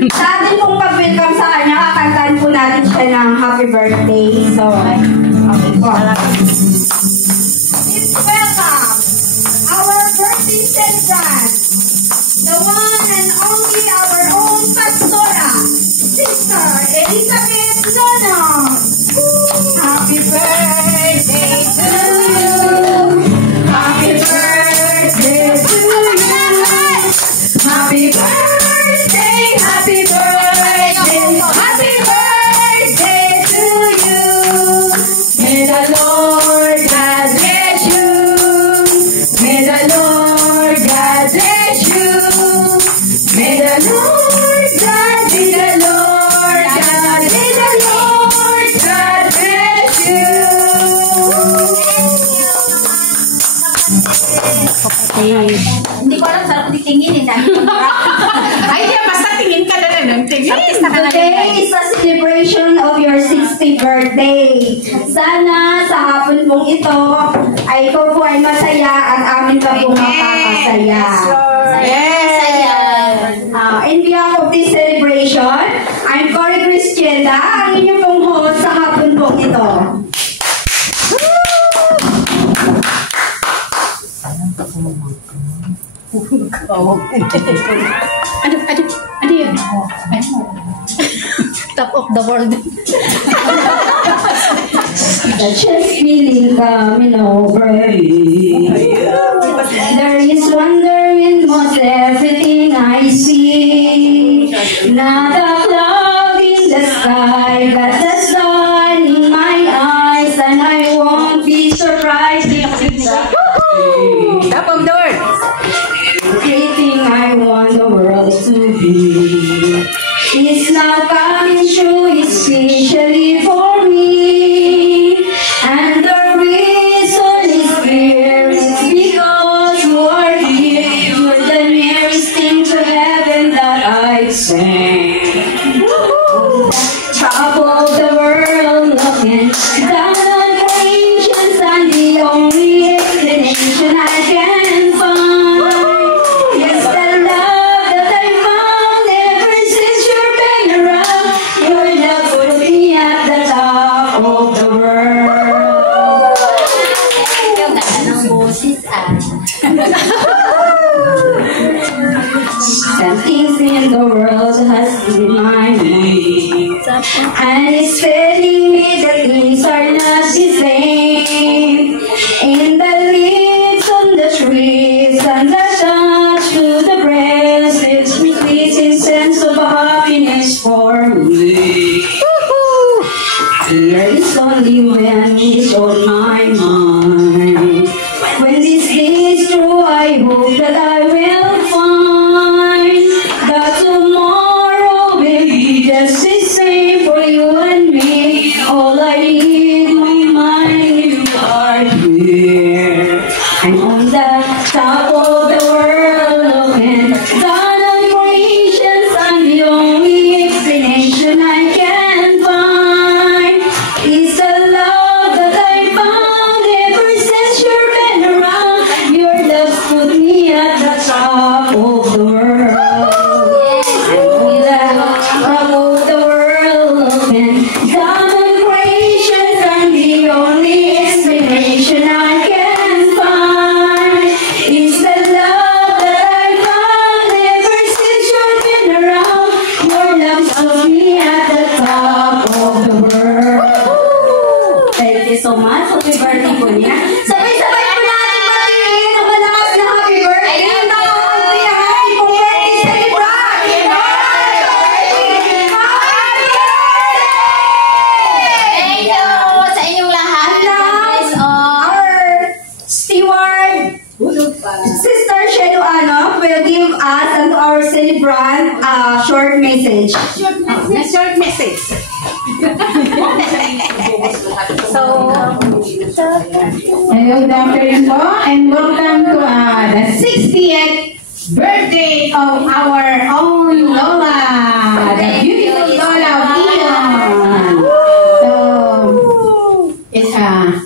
Sa atin pong pag-welcome sa kanya, kakantaan po natin siya ng happy birthday. So, okay po. Please welcome our birthday celebrant, the one and only our own Pastora, Sister Elizabeth Nono. Happy birthday to you. Happy birthday to you. Happy birthday, happy birthday, happy birthday to you. May the Lord God bless you. May the Lord God bless you. May the Lord God, may the Lord God, may the Lord God bless you. Hindi ko alam, sarap titingin eh. Ay, di, basta tingin ka na lang. Today is a celebration of your 60th birthday. Sana sa hapon pong ito ay ikaw po ay masaya at amin ka po mapapasaya. Yes! In behalf of this celebration, I'm Cory Cristienda, ang inyong pong host sa hapon pong ito. Ano yun? Top of the world. The chest feeling coming over me. There is wonder in most everything I see. Not a cloud in the sky, but the sun in my eyes, and I won't be surprised if it's Top of the world. everything I want the world to be. It's now coming true, especially for me. And the reason is clear, it's because you are here. You're the nearest thing to heaven that I've seen. Top of the world, looking down on creations, and the only explanation I can find is the love that I found ever since you've been around. Your love put me at the top of the world. Some things in the world has reminded me, and it's telling me that things are not the same. In the leaves on the trees and the touch to the breast, it's releasing sense of happiness for me. There is only when it's on my mind. When this day is through, I hope that I will find that tomorrow will be just the same for you and me. All I need, my mind, you are here. I'm on the top of the world, looking down on creations, and the only explanation I can find is the love that I found ever since you've been around. Your love put me at the top of the world. I'm on the top of the world, looking down on creations, and the only explanation I can find is the love that I found ever since you've been around. Your love put me at the top of the world. Thank you so much. Happy birthday po niya. Sabay-sabay po natin batiin ang malakas na happy birthday. Ayun na ang ating pong birthday celebrant. Thank you sa inyong lahat. Our steward, Sister Shelo Anok, will give us and to our celebrant a short message. Short message. So, hello, good afternoon po, and welcome to the 60th birthday of our own Lola, the beautiful Lola of Ian. So, it's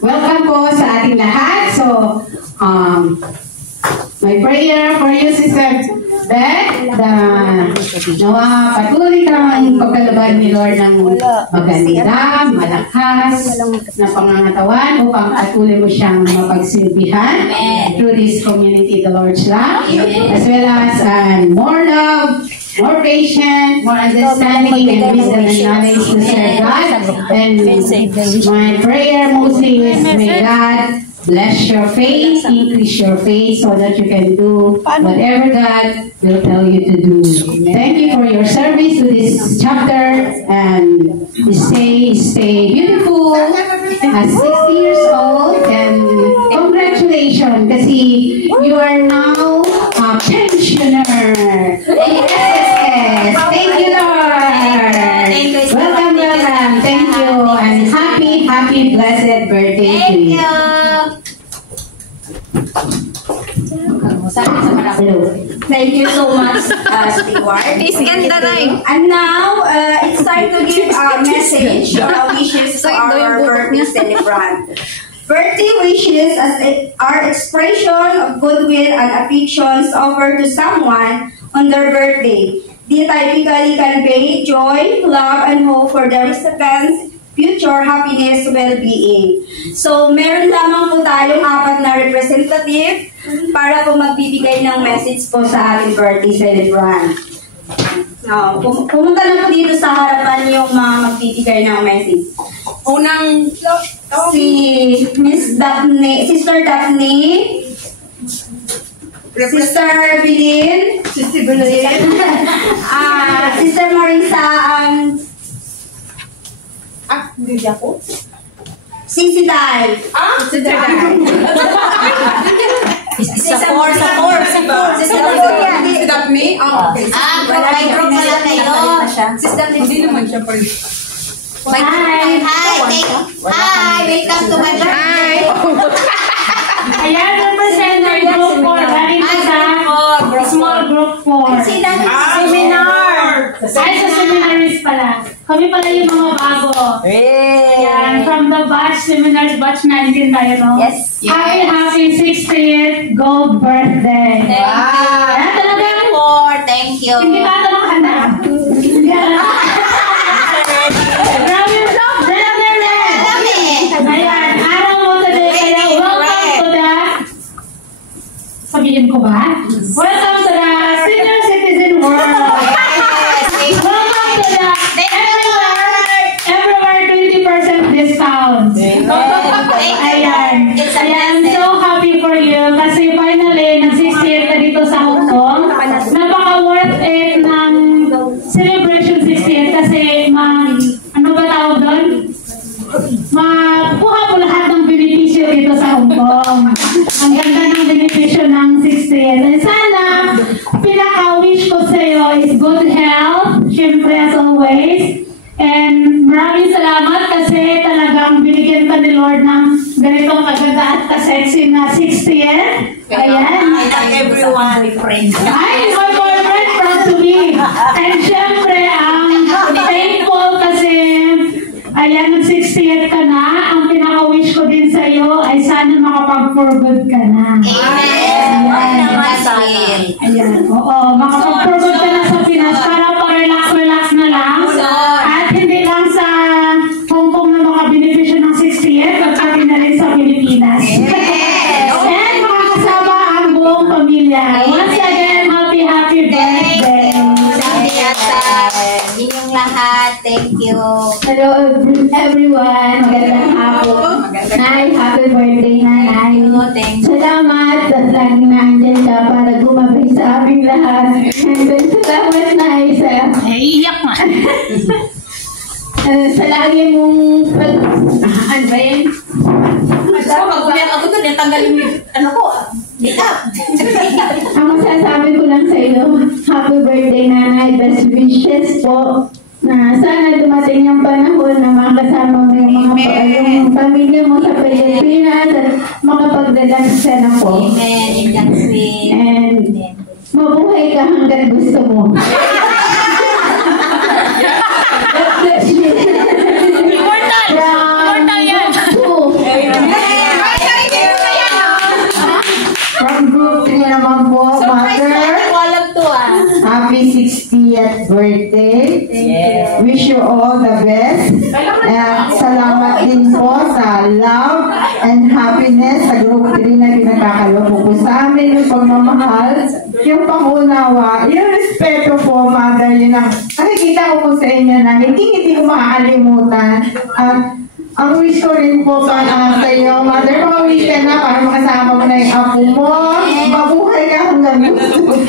welcome po sa ating lahat. So, my prayer for you, Sister Beth, nawa patuloy ng maganda, malakas na pangangatawan upang patuloy mo siyang mapagsilbihan through this community, the Lord's love, as well as more love, more patience, more understanding, and wisdom and knowledge to serve God. And my prayer mostly is may God bless your faith, increase your faith so that you can do whatever God will tell you to do. Thank you for your service to this chapter, and stay beautiful at 60 years old, and congratulations kasi you are now a pensioner. Yes. Thank you, Lord. Welcome. Thank you, and happy blessed birthday to you. Thank you so much, Stewart. And now, it's time to give a message or a wishes to our birthday celebrant. Birthday wishes are expression of goodwill and affections offered to someone on their birthday. They typically convey joy, love, and hope for the recipient's future happiness, well-being. So, meron lamang po tayong 4 na representative para po magbibigay ng message po sa ating birthday celebrant. No, pumunta na po dito sa harapan yung mga magbibigay ng message. Unang si Miss Daphne, Sister Daphne, Sister Bilin, Sister Marisa, Hindi ako. Sisi Tay. Sister Daphne? Okay. May group pala kayo. Sister, hindi naman siya pa rin. Hi, welcome to my birthday. Ayan, representative group 4. Galing sa small group 4. Seminar. Ay, sa seminaries pala. Kami pala yung mga bago. Ayan, from the batch, seminars, batch 19 tayo, no? Yes. Happy 60th gold birthday. Ayan, talaga. Thank you. Hindi ba ito ng handa? Ayan, araw mo today. Kaya welcome to the... Sabihin ko ba? Welcome to the senior citizen world. Welcome to the everywhere 20% discount. Ayan. I'm so happy for you kasi finally nag-60th na dito sa Hong Kong. Napaka-worth it ng celebration 60th kasi ano ba tawag doon? Makuha mo lahat ng benepisyo dito sa Hong Kong. Ang ganda ng benepisyo ng 60th. And sana, pinaka-wish ko sa iyo is good health, syempre as always. And maraming salamat kasi talagang binigyan ka ni Lord ng ganitong kaganda at ka-sexy na 60th. Ayan. Everyone, friends. Ay, my boyfriend, proud to me. And syempre, thankful kasi ayan, nag-60th ka na. Ang pinaka-wish ko din sa iyo ay sana makapag-for good ka na. Ayan, oo. Makapag-for good ka na sa Pinas para pa-relax na lang. At hindi lang sa Hong Kong na makabenepisyo ng 60th, at pati na rin sa Pilipinas. And makakasama ang buong pamilya. Once again, happy birthday. Inyong lahat, thank you. Hello everyone, magandang hapon. Nay, happy birthday Nanay. Thank you. Salamat at laging nandiyan ka para gumabay sa aming lahat. And then salamat Nay sa... Iyak nga! Sa lagi mong... Ano ba yun? Pag-umiyak ako doon, tanggalin mo ano ko, makeup. Ang masasabi ko lang sa iyo, happy birthday Nanay, best wishes po. Na sana dumating yung panahon na makasama mo yung yung pamilya mo sa Pilipinas at makapag-relax ka na po. Amen. In God's will. And mabuhay ka hanggang gusto mo. God bless you. Immortal yan. From group 3 naman po, Mother. Walang to Happy 60th birthday. Yeah. We wish you all the best. At salamat din po sa love and happiness sa group 3 na pinagkakaloob po sa amin, yung pagmamahal, yung pangunawa, yung respeto po, Mother, yun ang nakikita ko po sa inyo na hindi ko makakalimutan. At ang wish ko rin po sa iyo, Mother, mga-wish ka na para makasama mo na yung apo mo. Mabuhay ka hanggang gusto.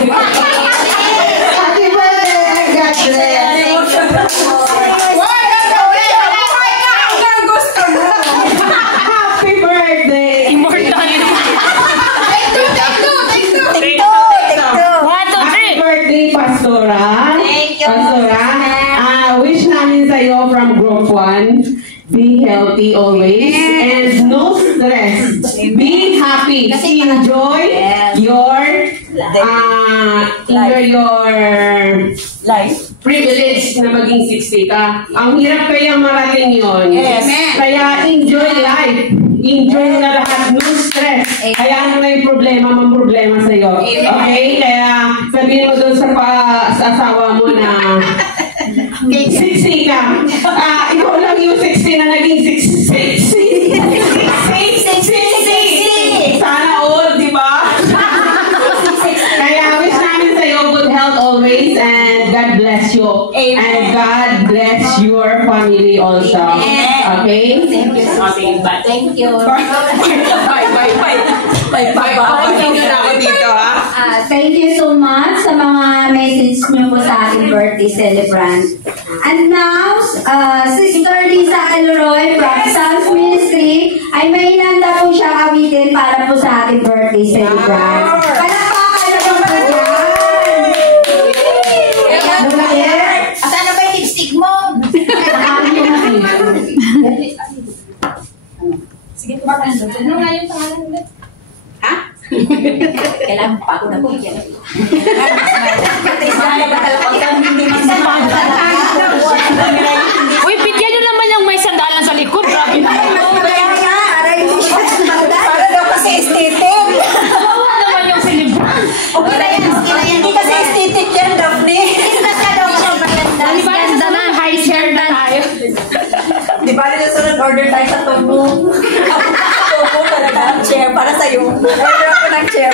Happy birthday! God bless! Happy birthday! Happy birthday, Pastora! Pastora, wish namin sa'yo from Group 1, be healthy always and no stress. Be happy. Enjoy your Life. privilege na maging 60 ka. Ang hirap kaya marating yon. Yes. Kaya enjoy life. Enjoy na lahat. No stress. Kaya ano na yung problema sa'yo. Okay? Kaya sabihin mo doon sa asawa mo na 60 ka. Ikaw lang yung 60 na naging 60. Sana all, di ba? Kaya wish namin sa'yo good health always and God bless you. And God bless your family also. Okay? Thank you. Thank you. Thank you so much sa mga message niyo po sa ating birthday celebrant. And now, Sister Lisa Elroy from Sons Ministry ay may hinanda po siya awitin para po sa ating birthday celebrant. Palakpakan na po po dyan! Asan na ba yung lipstick mo? Sige, tumakan doon. Ano nga yung pangalan ulit? Ha? Kailangan pa ako na po yan. Uy, bigyan nyo naman yung may sandalan sa likod. Grabe na. Para daw kasi aesthetic. Kawawa naman yung celebrant. Okay na yan. Hindi kasi aesthetic yan, Daphne. Ganda na, high share na tayo. Di ba rin sunod order tayo sa Togo? Togo talaga. Chair para sa'yo. Order ako ng chair.